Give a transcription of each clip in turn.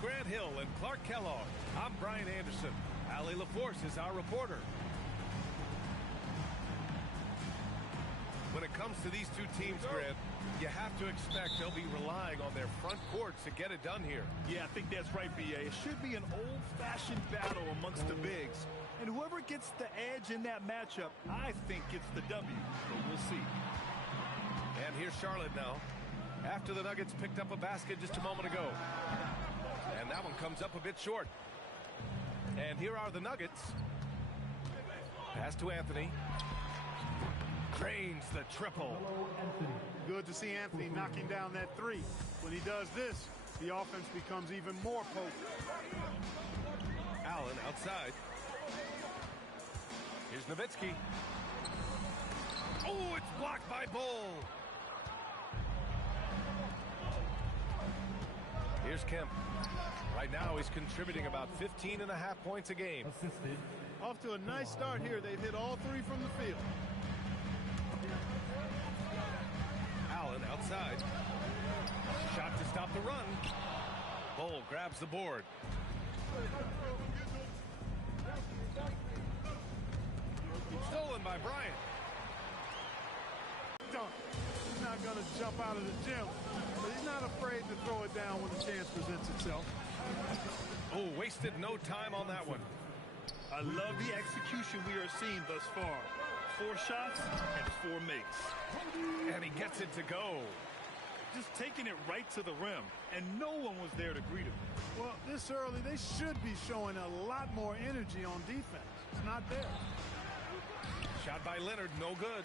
Grant Hill and Clark Kellogg. I'm Brian Anderson. Allie LaForce is our reporter. When it comes to these two teams, Grant, you have to expect they'll be relying on their front courts to get it done here. Yeah, I think that's right, B.A. It should be an old-fashioned battle amongst the bigs. And whoever gets the edge in that matchup, I think gets the W. But we'll see. And here's Charlotte now. After the Nuggets picked up a basket just a moment ago. And that one comes up a bit short. And here are the Nuggets. Pass to Anthony. Drains the triple. Good to see Anthony knocking down that three. When he does this, the offense becomes even more potent. Allen outside. Here's Nowitzki. Oh, it's blocked by Bull. Here's Kemp. Right now he's contributing about 15.5 points a game. Off to a nice start here. They've hit all three from the field. Allen outside. Shot to stop the run. Bull grabs the board. Stolen by Bryant. Dunk. He's not going to jump out of the gym, but he's not afraid to throw it down when the chance presents itself. Oh, wasted no time on that one. I love the execution we are seeing thus far. 4 shots and 4 makes. And he gets it to go. Just taking it right to the rim, and no one was there to greet him. Well, this early, they should be showing a lot more energy on defense. It's not there. Shot by Leonard, no good.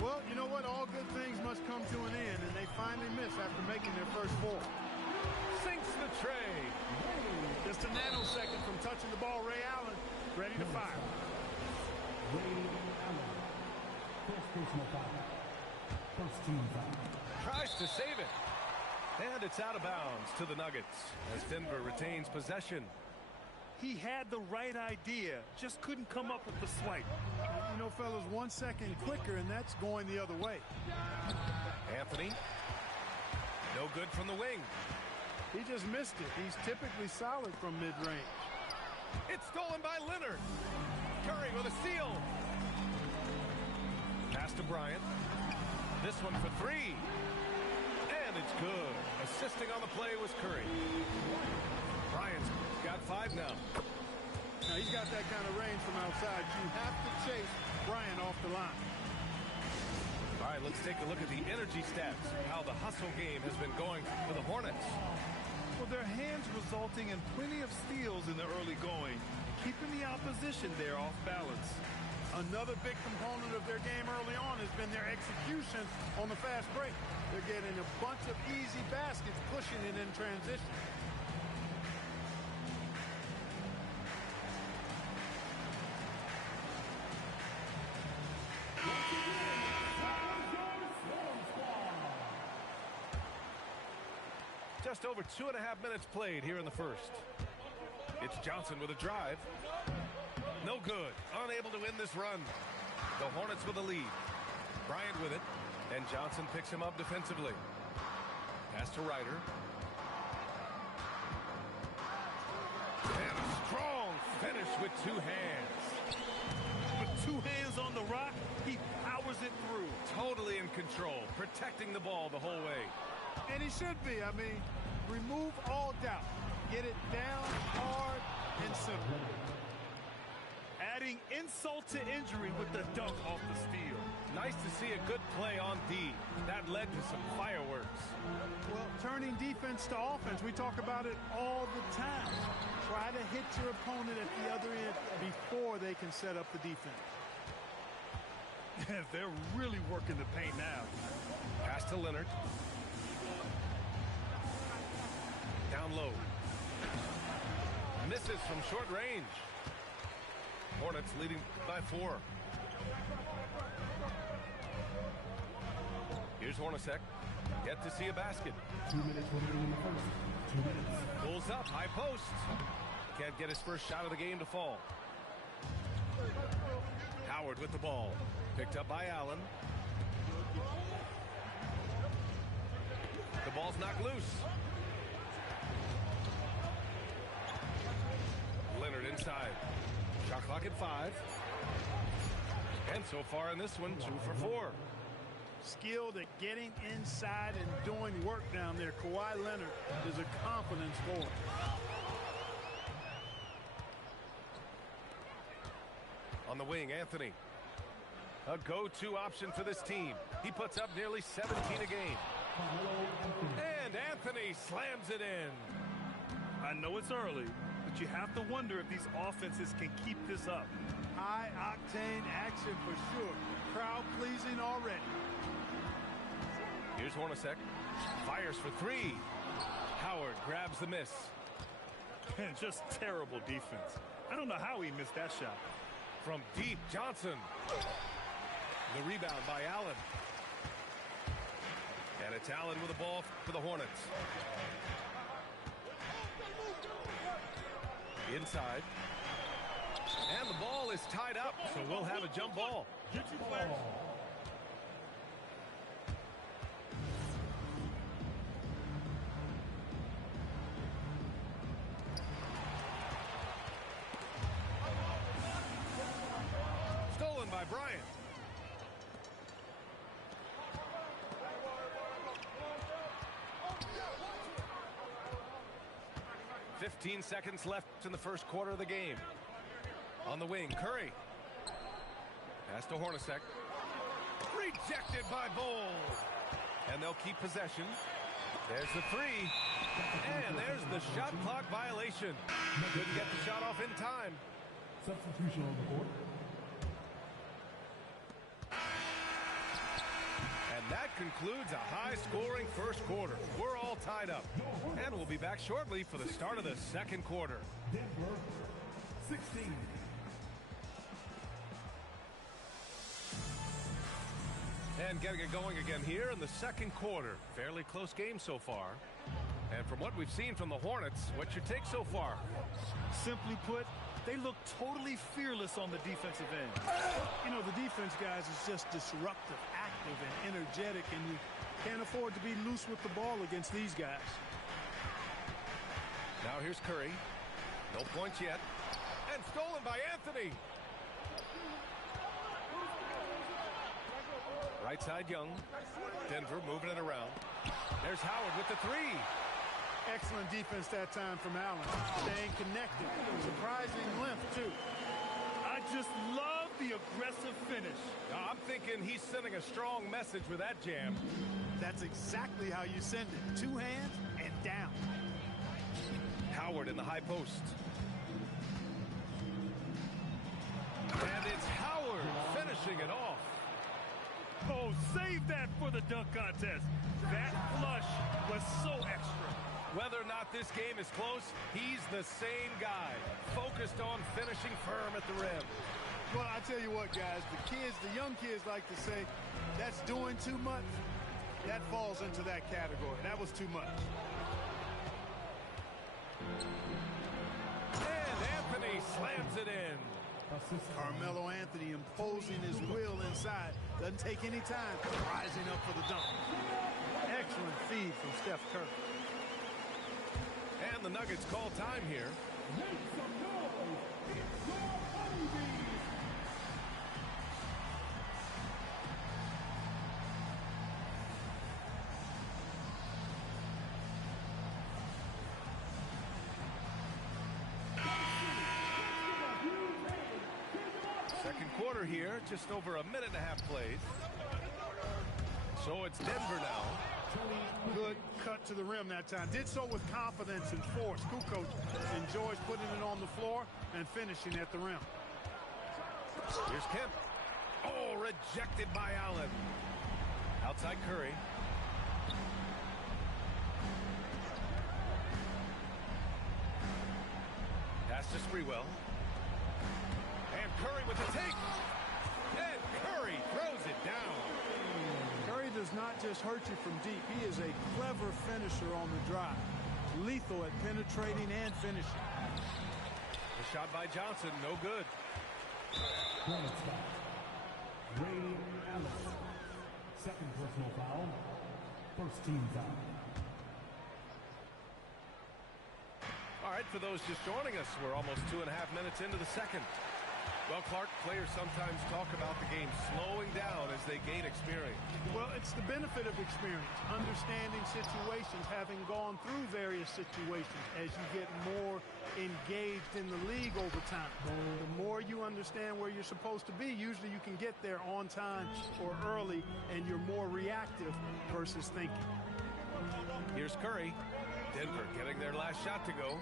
Well, you know what? All good things must come to an end, and they finally miss after making their first 4. Sinks the tray. Just a nanosecond from touching the ball, Ray Allen, ready to fire. Ray Allen, first personal foul, first team foul. Tries to save it. And it's out of bounds to the Nuggets as Denver retains possession. He had the right idea, just couldn't come up with the swipe. You know, fellas, 1 second quicker, and that's going the other way. Anthony. No good from the wing. He just missed it. He's typically solid from mid-range. It's stolen by Leonard. Curry with a steal. Pass to Bryant. This one for 3. And it's good. Assisting on the play was Curry. Bryant's got 5 now. Now, he's got that kind of range from outside. You have to chase Bryant off the line. All right, let's take a look at the energy stats, how the hustle game has been going for the Hornets. Well, their hands resulting in plenty of steals in the early going, keeping the opposition there off balance. Another big component of their game early on has been their execution on the fast break. They're getting a bunch of easy baskets, pushing it in transition. Just over 2.5 minutes played here in the first. It's Johnson with a drive. No good. Unable to win this run. The Hornets with the lead. Bryant with it. And Johnson picks him up defensively. Pass to Ryder. And a strong finish with 2 hands. With 2 hands on the rock, he powers it through. Totally in control. Protecting the ball the whole way. And he should be. I mean, remove all doubt. Get it down hard and simple. Adding insult to injury with the dunk off the steal. Nice to see a good play on D. That led to some fireworks. Well, turning defense to offense, we talk about it all the time. Try to hit your opponent at the other end before they can set up the defense. They're really working the paint now. Pass to Leonard. Down low. Misses from short range. Hornets leading by 4. Here's Hornacek. Yet to see a basket. 2 minutes remaining in the first. 2 minutes. Pulls up, high post. Can't get his first shot of the game to fall. Howard with the ball. Picked up by Allen. The ball's knocked loose. 5. And so far in this one, 2 for 4. Skilled at getting inside and doing work down there. Kawhi Leonard is a confident scorer. On the wing, Anthony. A go-to option for this team. He puts up nearly 17 a game. And Anthony slams it in. I know it's early, but you have to wonder if these offenses can keep this up. High-octane action for sure. Crowd-pleasing already. Here's Hornacek. Fires for 3. Howard grabs the miss. Just terrible defense. I don't know how he missed that shot. From deep, Johnson. The rebound by Allen. And it's Allen with the ball for the Hornets. Inside. And the ball is tied up, so we'll have a jump ball. Stolen by Bryant. "15 seconds left in the first quarter of the game." On the wing, Curry. Pass to Hornacek. Rejected by Bol. And they'll keep possession. There's the 3. And there's the shot clock violation. Couldn't get the shot off in time. Substitution on the court. And that concludes a high-scoring first quarter. We're all tied up. And we'll be back shortly for the start of the second quarter. Denver, 16. And getting it going again here in the second quarter. Fairly close game so far. And from what we've seen from the Hornets, what's your take so far? Simply put, they look totally fearless on the defensive end. You know, the defense, guys, is just disruptive, active, and energetic, and you can't afford to be loose with the ball against these guys. Now here's Curry. No points yet. And stolen by Anthony. Right side, Young. Denver moving it around. There's Howard with the 3. Excellent defense that time from Allen. Staying connected. Surprising length, too. I just love the aggressive finish. I'm thinking he's sending a strong message with that jam. That's exactly how you send it. 2 hands and down. Howard in the high post. And it's Howard finishing it off. Oh, save that for the dunk contest. That flush was so extra. Whether or not this game is close, he's the same guy, focused on finishing firm at the rim. Well, I tell you what, guys, the young kids like to say, that's doing too much. That falls into that category. That was too much. And Anthony slams it in. Carmelo Anthony imposing his will inside. Doesn't take any time. Rising up for the dunk. Excellent feed from Steph Curry. And the Nuggets call time here. Make some noise. It's your honeybees. Second quarter here, just over a minute and a half played. So it's Denver now. Good cut to the rim that time. Did so with confidence and force. Kukoc enjoys putting it on the floor and finishing at the rim. Here's Kemp. Oh, rejected by Allen. Outside Curry. Pass to Sprewell. And Curry with the take. And Curry throws it down. Curry does not just hurt you from deep. He is a clever finisher on the drive. Lethal at penetrating and finishing. The shot by Johnson, no good. Hornets foul. Ray Allen. Second personal foul. First team foul. All right, for those just joining us, we're almost 2.5 minutes into the second. Well, Clark, players sometimes talk about the game slowing down as they gain experience. Well, it's the benefit of experience, understanding situations, having gone through various situations as you get more engaged in the league over time. The more you understand where you're supposed to be, usually you can get there on time or early, and you're more reactive versus thinking. Here's Curry. Denver getting their last shot to go.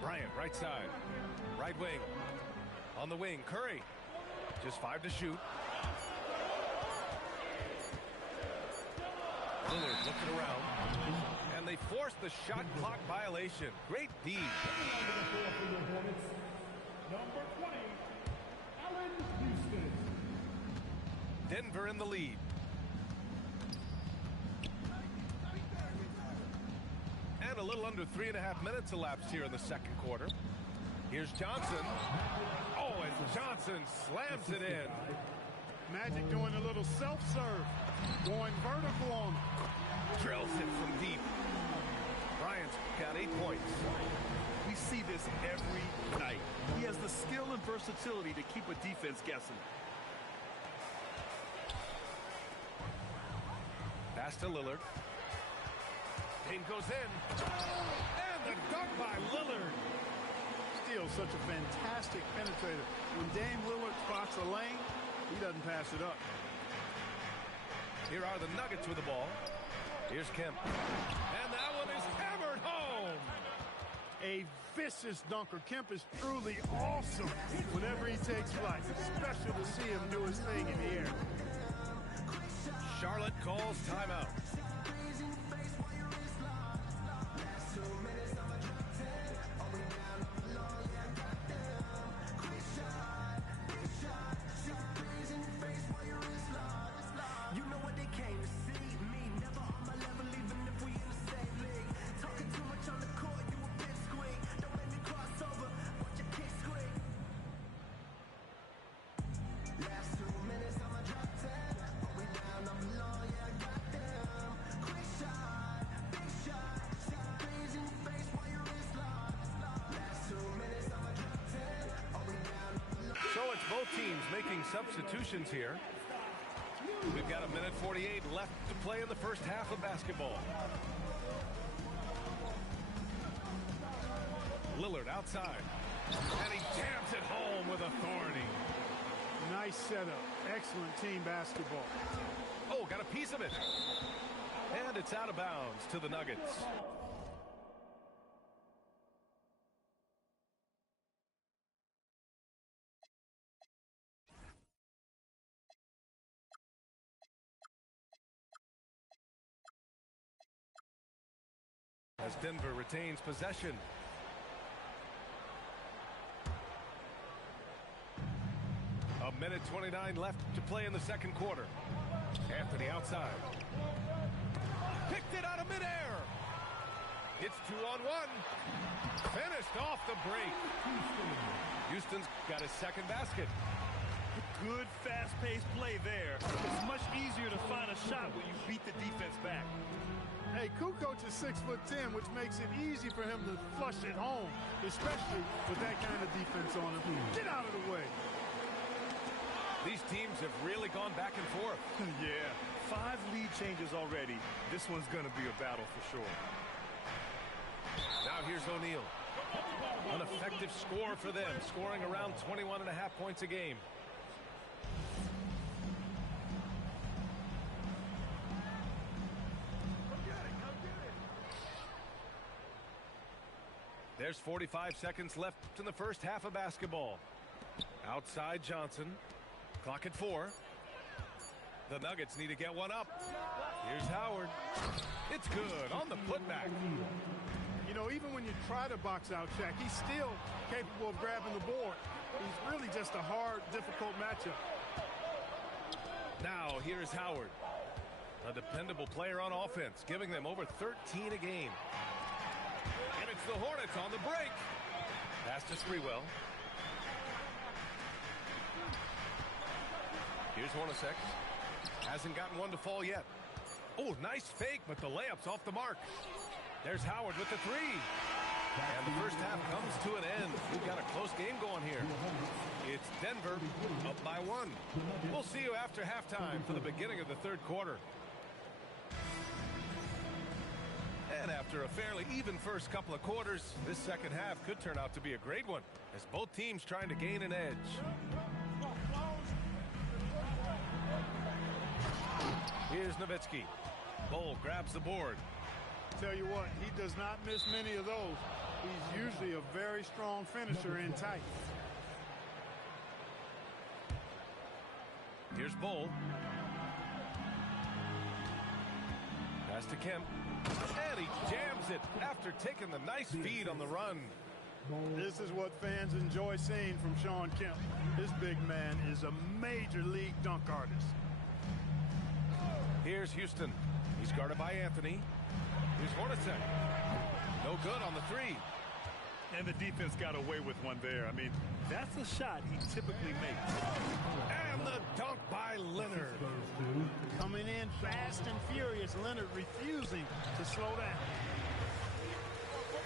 Bryant, right side. Right wing. On the wing, Curry. Just 5 to shoot. Lillard looking around. And they force the shot clock violation. Great D. Number 20, Allen Houston. Denver in the lead. And a little under 3.5 minutes elapsed here in the second quarter. Here's Johnson. Oh, and Johnson slams it in. Magic doing a little self-serve, going vertical on him. Drills it from deep. Bryant's got 8 points. We see this every night. He has the skill and versatility to keep a defense guessing. Pass to Lillard. Dame goes in. And the dunk by Lillard. Still such a fantastic penetrator. When Dame Lillard spots a lane, he doesn't pass it up. Here are the Nuggets with the ball. Here's Kemp. And that one is hammered home. A vicious dunker. Kemp is truly awesome whenever he takes flight. It's special to see him do his thing in the air. Charlotte calls timeout. Both teams making substitutions here. We've got 1:48 left to play in the first half of basketball. Lillard outside. And he jams it home with authority. Nice setup. Excellent team basketball. Oh, got a piece of it. And it's out of bounds to the Nuggets. As Denver retains possession. A minute 29 left to play in the second quarter. Anthony outside. Picked it out of midair. It's 2-on-1. Finished off the break. Houston's got his second basket. Good, fast-paced play there. It's much easier to find a shot when you beat the defense back. Hey, Kukoc is 6'10", which makes it easy for him to flush it home, especially with that kind of defense on him. Get out of the way. These teams have really gone back and forth. Yeah, 5 lead changes already. This one's going to be a battle for sure. Now here's O'Neal. An effective score for them, scoring around 21.5 points a game. There's 45 seconds left in the first half of basketball. Outside Johnson. Clock at 4. The Nuggets need to get one up. Here's Howard. It's good on the putback. You know, even when you try to box out Shaq, he's still capable of grabbing the board. He's really just a hard, difficult matchup. Now here's Howard. A dependable player on offense, giving them over 13 a game. And it's the Hornets on the break. Pass to Sprewell. Here's Hornacek. Hasn't gotten one to fall yet. Oh, nice fake, but the layup's off the mark. There's Howard with the three. And the first half comes to an end. We've got a close game going here. It's Denver up by 1. We'll see you after halftime for the beginning of the third quarter. And after a fairly even first couple of quarters, this second half could turn out to be a great one as both teams trying to gain an edge. Here's Nowitzki. Bol grabs the board. Tell you what, he does not miss many of those. He's usually a very strong finisher in tight. Here's Bol. Pass to Kemp. And he jams it after taking the nice feed on the run. This is what fans enjoy seeing from Shawn Kemp. This big man is a major league dunk artist. Here's Houston. He's guarded by Anthony. Here's Hornacek. No good on the three. And the defense got away with one there. I mean, that's a shot he typically makes. And the dunk by Leonard. Coming in fast and furious. Leonard refusing to slow down.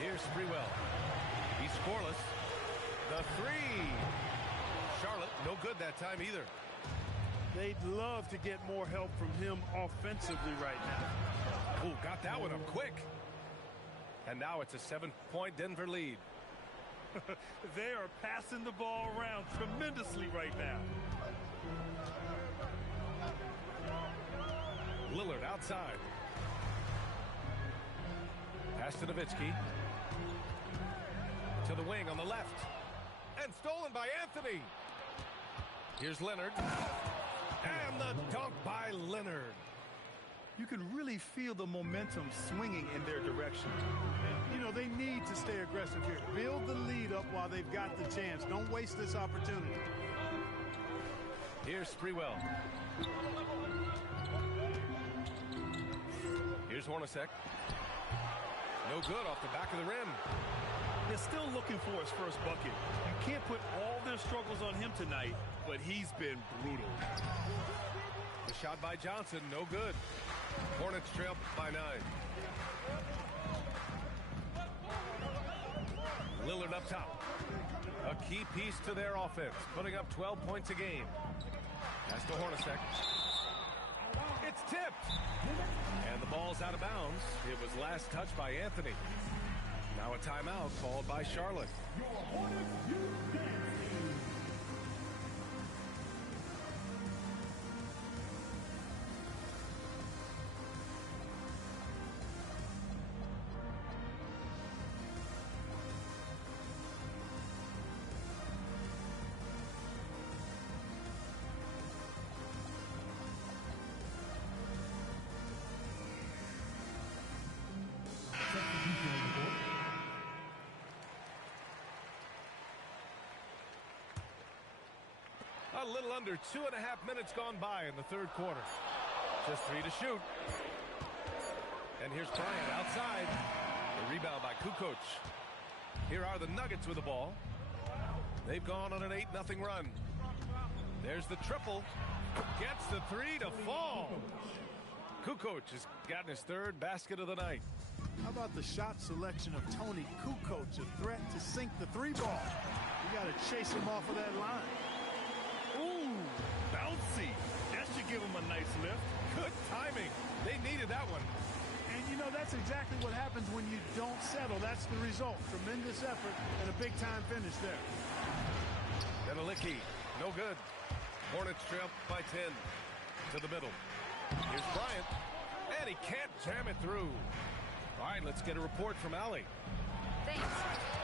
Here's Sprewell. He's scoreless. The three. Charlotte, no good that time either. They'd love to get more help from him offensively right now. Ooh, got that one up quick. And now it's a 7-point Denver lead. They are passing the ball around tremendously right now. Lillard outside. Pass to Nowitzki. To the wing on the left. And stolen by Anthony. Here's Leonard. And the dunk by Leonard. You can really feel the momentum swinging in their direction. You know, they need to stay aggressive here. Build the lead up while they've got the chance. Don't waste this opportunity. Here's Sprewell. Here's Hornacek. No good off the back of the rim. They're still looking for his first bucket. You can't put all their struggles on him tonight, but he's been brutal. The shot by Johnson, no good. Hornets trail by 9. Lillard up top. A key piece to their offense, putting up 12 points a game. Pass to Hornacek. It's tipped. And the ball's out of bounds. It was last touched by Anthony. Now a timeout called by Charlotte. Your Hornets use dance. A little under 2.5 minutes gone by in the third quarter. Just 3 to shoot. And here's Bryant outside. The rebound by Kukoc. Here are the Nuggets with the ball. They've gone on an 8-0 run. There's the triple. Gets the three to fall. Kukoc has gotten his third basket of the night. How about the shot selection of Toni Kukoc, a threat to sink the three ball? You got to chase him off of that line. Ooh, bouncy. That should give him a nice lift. Good timing. They needed that one. And, you know, that's exactly what happens when you don't settle. That's the result. Tremendous effort and a big-time finish there. Benelicki, no good. Hornets trail by 10 to the middle. Here's Bryant, and he can't jam it through. All right, let's get a report from Allie. Thanks.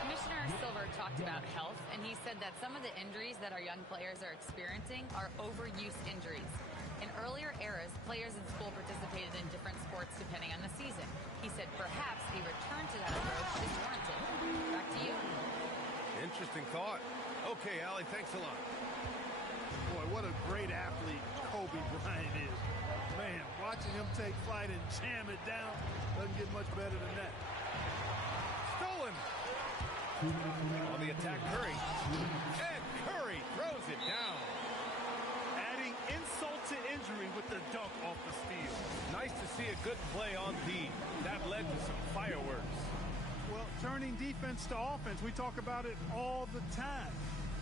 Commissioner Silver talked about health, and he said that some of the injuries that our young players are experiencing are overuse injuries. In earlier eras, players in school participated in different sports depending on the season. He said perhaps a return to that approach is warranted. Back to you. Interesting thought. Okay, Allie, thanks a lot. Boy, what a great athlete Kobe Bryant is. Man, watching him take flight and jam it down doesn't get much better than that. Stolen. On the attack, Curry. And Curry throws it down. Adding insult to injury with the dunk off the steal. Nice to see a good play on D. That led to some fireworks. defense to offense. We talk about it all the time.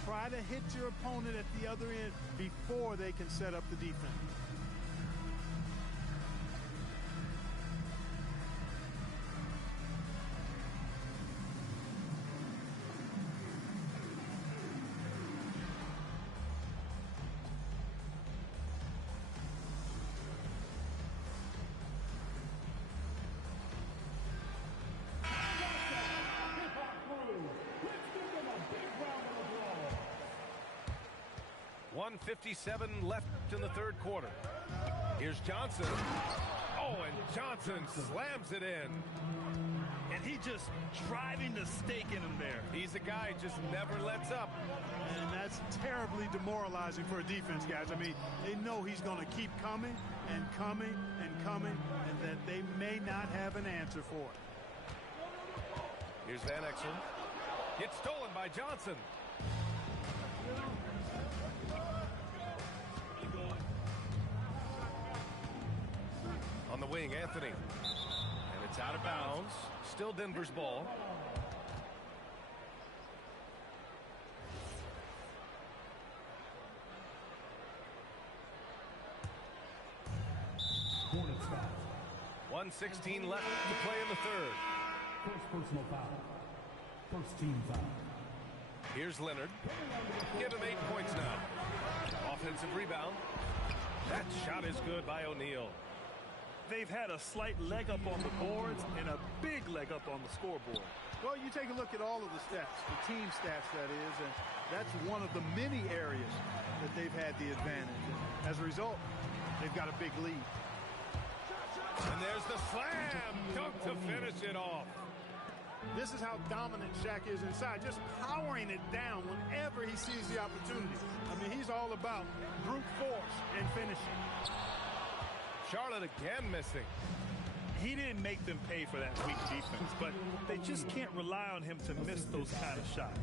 Try to hit your opponent at the other end before they can set up the defense. .157 left in the third quarter. Here's Johnson. Oh, and Johnson slams it in. And he just driving the stake in him there. He's a guy just never lets up. And that's terribly demoralizing for a defense, guys. I mean, they know he's going to keep coming and coming and coming, and that they may not have an answer for it. Here's Van Exel. It's stolen by Johnson. On the wing, Anthony. And it's out of bounds. Still Denver's ball. Hornets foul. 1:16 left to play in the third. First personal foul. First team foul. Here's Leonard. Give him 8 points now. Offensive rebound. That shot is good by O'Neal. They've had a slight leg up on the boards and a big leg up on the scoreboard. Well, you take a look at all of the stats, the team stats, that is, and that's one of the many areas that they've had the advantage. And as a result, they've got a big lead. And there's the slam dunk to finish it off. This is how dominant Shaq is inside, just powering it down whenever he sees the opportunity. I mean, he's all about brute force and finishing. Charlotte again missing. He didn't make them pay for that weak defense, but they just can't rely on him to miss those kind of shots.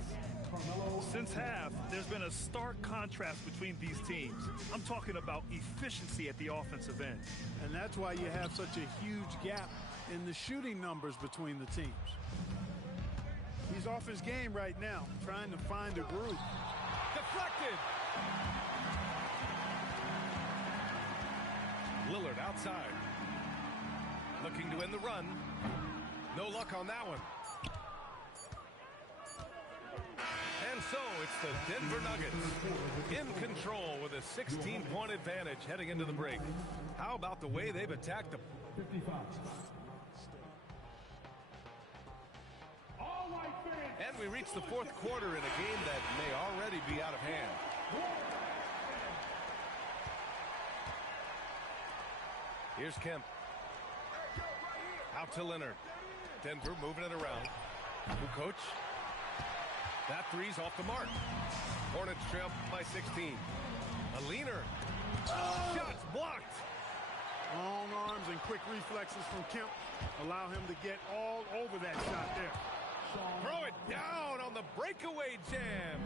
Since half, there's been a stark contrast between these teams. I'm talking about efficiency at the offensive end. And that's why you have such a huge gap in the shooting numbers between the teams. He's off his game right now, trying to find a groove. Deflected. Lillard outside. Looking to win the run. No luck on that one. And so it's the Denver Nuggets in control with a 16-point advantage heading into the break. How about the way they've attacked them? 55. And we reach the fourth quarter in a game that may already be out of hand. Here's Kemp. Out to Leonard. Denver moving it around. Kukoc. That three's off the mark. Hornets trail by 16. A leaner. Shots blocked. Long arms and quick reflexes from Kemp allow him to get all over that shot there. Throw it down on the breakaway jam.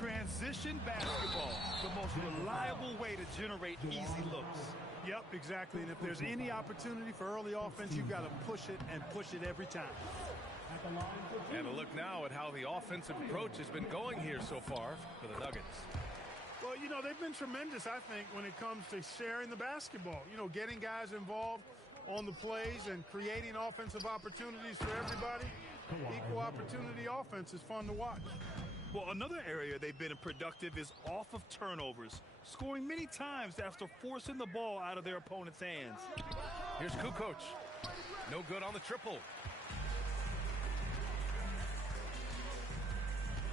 Transition basketball, the most reliable way to generate easy looks. Yep, exactly. And if there's any opportunity for early offense, you've got to push it and push it every time. And a look now at how the offensive approach has been going here so far for the Nuggets. Well, you know, they've been tremendous, I think, when it comes to sharing the basketball. You know, getting guys involved on the plays and creating offensive opportunities for everybody. Equal opportunity offense is fun to watch. Well, another area they've been productive is off of turnovers, scoring many times after forcing the ball out of their opponent's hands. Here's Kukoc. No good on the triple.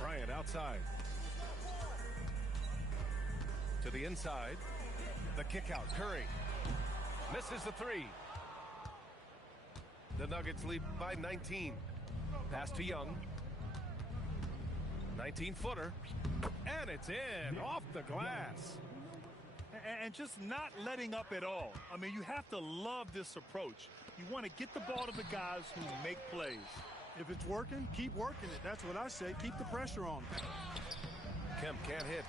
Bryant outside. To the inside. The kick out. Curry. Misses the three. The Nuggets lead by 19. Pass to Young. 19-footer. And it's in. Off the glass. And just not letting up at all. I mean, you have to love this approach. You want to get the ball to the guys who make plays. If it's working, keep working it. That's what I say. Keep the pressure on. Kemp can't hit.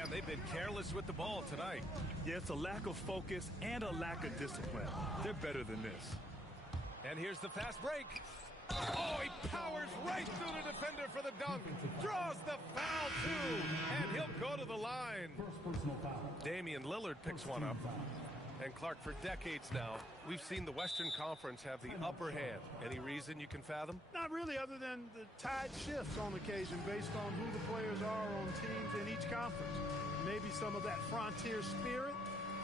And they've been careless with the ball tonight. Yeah, it's a lack of focus and a lack of discipline. They're better than this. And here's the fast break. Oh, he powers right through the defender for the dunk. Draws the foul, too. And he'll go to the line. Damian Lillard picks one up. And Clark, for decades now, we've seen the Western Conference have the upper hand. Any reason you can fathom? Not really, other than the tide shifts on occasion based on who the players are on teams in each conference. Maybe some of that frontier spirit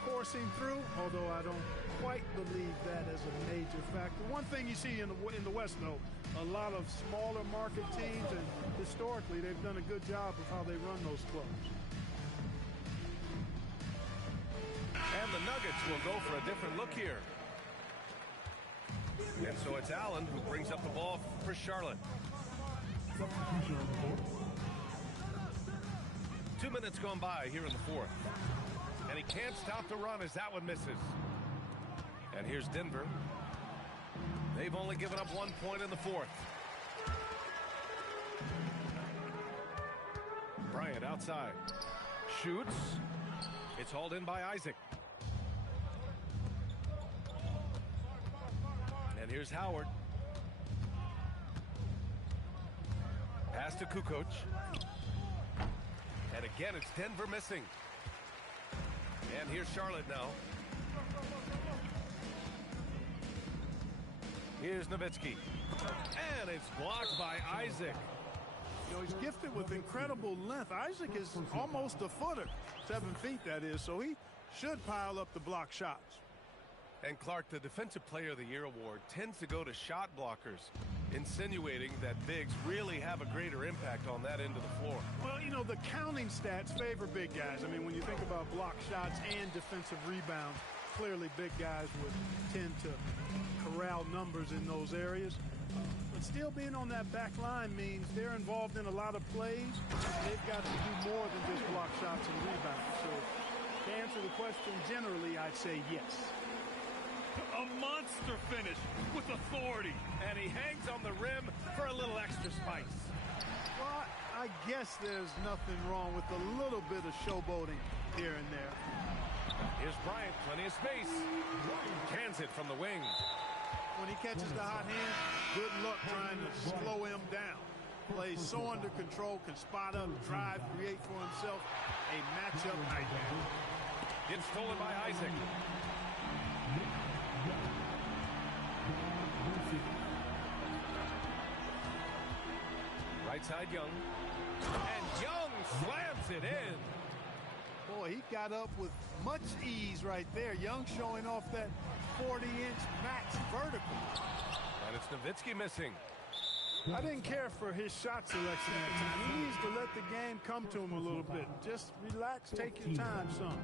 coursing through, although I don't quite believe that as a major factor. One thing you see in the West, though, a lot of smaller market teams, and historically they've done a good job of how they run those clubs. And the Nuggets will go for a different look here. And so it's Allen who brings up the ball for Charlotte. 2 minutes gone by here in the fourth. And he can't stop the run as that one misses. And here's Denver. They've only given up 1 point in the fourth. Bryant outside. Shoots. It's hauled in by Isaac. And here's Howard. Pass to Kukoc. And again, it's Denver missing. And here's Charlotte now. Here's Nowitzki. And it's blocked by Isaac. You know, he's gifted with incredible length. Isaac is almost a footer. 7 feet, that is. So he should pile up the block shots. And Clark, the Defensive Player of the Year award tends to go to shot blockers, insinuating that bigs really have a greater impact on that end of the floor. Well, you know, the counting stats favor big guys. I mean, when you think about block shots and defensive rebounds, clearly big guys would tend to corral numbers in those areas. But still being on that back line means they're involved in a lot of plays. They've got to do more than just block shots and rebounds. So to answer the question, generally, I'd say yes. A monster finish with authority. And he hangs on the rim for a little extra spice. Well, I guess there's nothing wrong with a little bit of showboating here and there. Here's Bryant, plenty of space. Cans it from the wing. When he catches the hot hand, good luck trying to slow him down. Plays so under control, can spot up, drive, create for himself a matchup nightmare. It's stolen by Isaac. Right side, Young. And Young slams it in. Boy, he got up with much ease right there. Young showing off that 40-inch max vertical. And it's Nowitzki missing. I didn't care for his shot selection that time. He needs to let the game come to him a little bit. Just relax, take your time, son.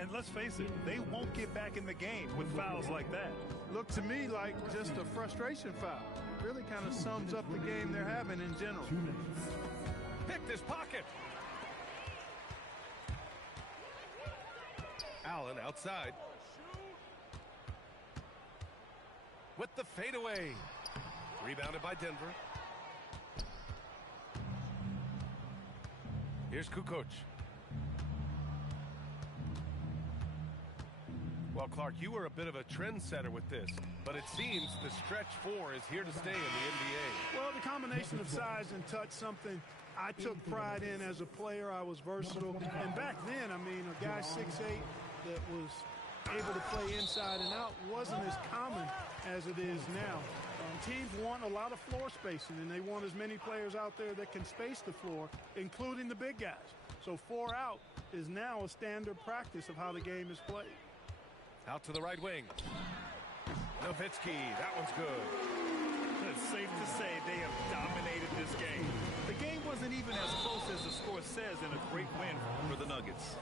And let's face it, they won't get back in the game with fouls like that. Looked to me like just a frustration foul. It really kind of sums up the game they're having in general. Picked his pocket. Allen outside. With the fadeaway. Rebounded by Denver. Here's Kukoc. Well, Clark, you were a bit of a trendsetter with this, but it seems the stretch four is here to stay in the NBA. Well, the combination of size and touch, something I took pride in as a player. I was versatile. And back then, I mean, a guy 6'8" that was able to play inside and out wasn't as common as it is now. Teams want a lot of floor spacing, and they want as many players out there that can space the floor, including the big guys. So 4 out is now a standard practice of how the game is played. Out to the right wing. Nowitzki, that one's good. It's safe to say they have dominated this game. The game wasn't even as close as the score says in a great win for the Nuggets.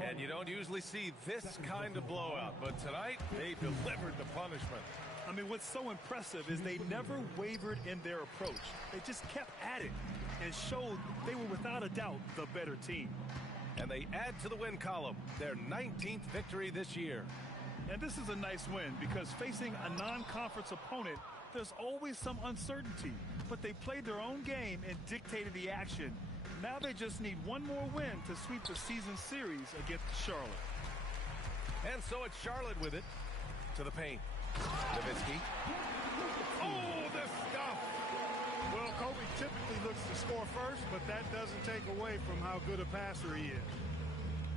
And you don't usually see this kind of blowout, but tonight they delivered the punishment. I mean, what's so impressive is they never wavered in their approach. They just kept at it and showed they were without a doubt the better team. And they add to the win column, their 19th victory this year. And this is a nice win because facing a non-conference opponent, there's always some uncertainty. But they played their own game and dictated the action. Now they just need one more win to sweep the season series against Charlotte. And so it's Charlotte with it to the paint. Nowitzki. Oh, the stuff! Well, Kobe typically looks to score first, but that doesn't take away from how good a passer he is.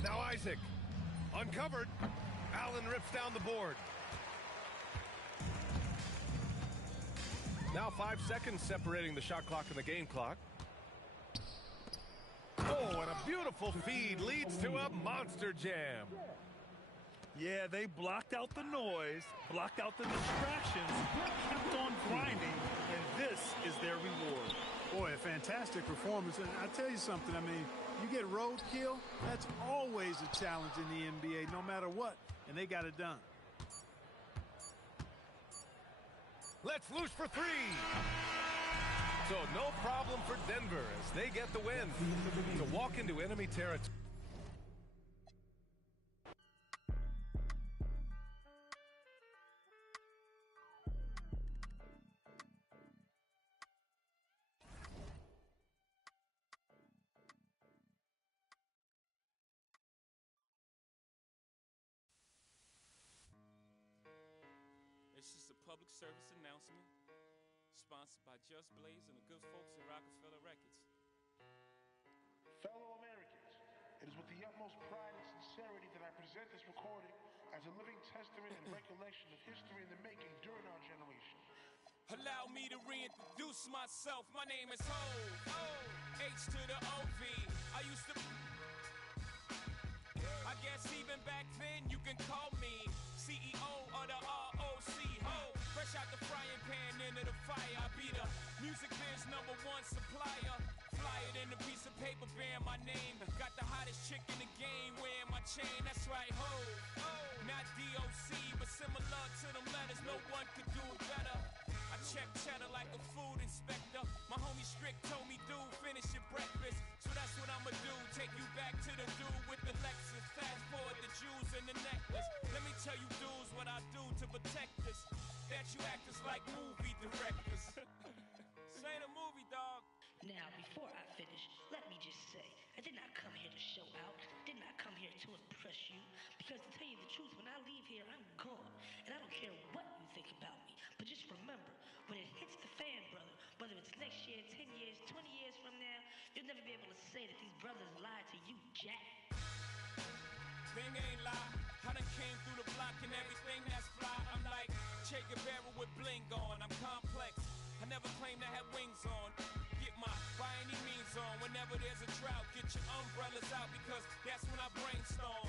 Now Isaac. Uncovered. Allen rips down the board. Now 5 seconds separating the shot clock and the game clock. Oh, and a beautiful feed leads to a monster jam. Yeah, they blocked out the noise, blocked out the distractions, kept on grinding, and this is their reward. Boy, a fantastic performance. And I tell you something, I mean, you get roadkill, that's always a challenge in the NBA, no matter what, and they got it done. Let's loose for three. So no problem for Denver as they get the win to walk into enemy territory. It's just a public service announcement sponsored by Just Blaze and the good folks at Rockefeller Records. Fellow Americans, it is with the utmost pride and sincerity that I present this recording as a living testament and recollection of history in the making during our generation. Allow me to reintroduce myself. My name is Ho, H to the O-V. I used to... I guess even back then you can call me CEO of the ROC. Ho, fresh out the frying pan into the fire. I be the music biz #1 supplier. Fly it in a piece of paper bearing my name. Got the hottest chick in the game wearing my chain. That's right, ho. Not DOC, but similar to them letters. No one could do it better. I check cheddar like a food inspector. My homie Strick told me, dude, finish your breakfast. So that's what I'ma do. Take you back to the dude with the Lexus. Fast forward the jewels and the necklace. Let me tell you dudes what I do to protect us. That you actors like movie directors. This ain't a movie, dog. Now, before I finish, let me just say, I did not come here to show out, did not come here to impress you, because to tell you the truth, when I leave here, I'm gone, and I don't care what you think about me, but just remember, when it hits the fan, brother, whether it's next year, 10 years, 20 years from now, you'll never be able to say that these brothers lied to you, Jack. Thing ain't lie, I done came through the block and everything that's fly. I'm like Che Guevara with bling on, I'm complex, I never claimed I had wings on. Get my by any means on. Whenever there's a drought, get your umbrellas out because that's when I brainstorm.